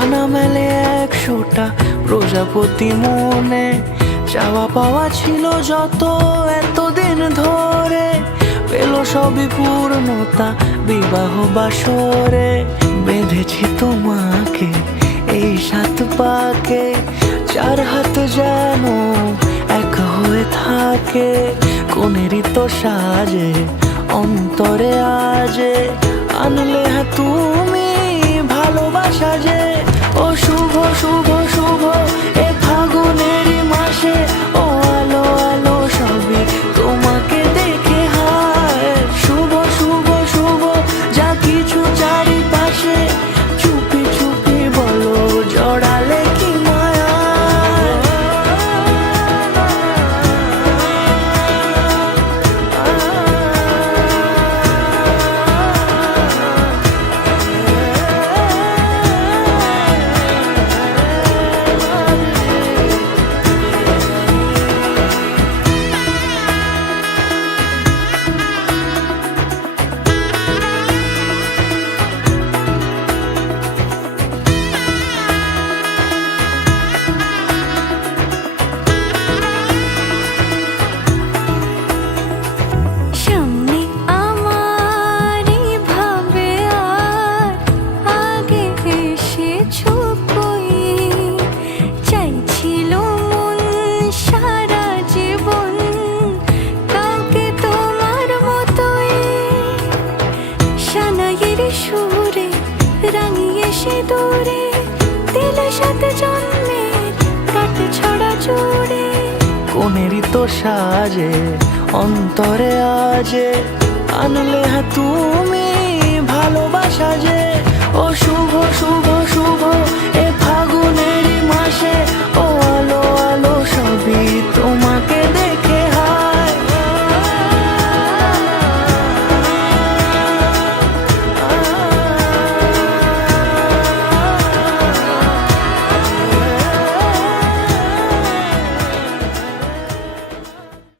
ডানা মেলে 100টা প্রজাপতি মনে, চাওয়া পাওয়া ছিল যত এতদিন ধরে, পেল সবই পূর্ণতা বিবাহ বাসরে। বেঁধেছি তোমাকে এই 7 পাকে, 4 হাত যেন এক হয়ে থাকে। কোনেরই তো সাজে অন্তরে আজে, আনলে হ্যাঁ তুমি ভালোবাসা যে। ও শুভ শুভ শুভ এ ফাগুনেরই মাসে, ও আলো আলো সবই তোমাকে দেখে হায়। শুভ শুভ শুভ যা কিছু চারিপাশে, চুপি চুপি বলো জড়ালে কি মায়া। সুরে রাঙিয়ে সে দূরে দিলে 7 জন্মের কাট ছড়া জুড়ে। কোনেরই তো সাজে অন্তরে আজে, আনলে হ্যাঁ তুমি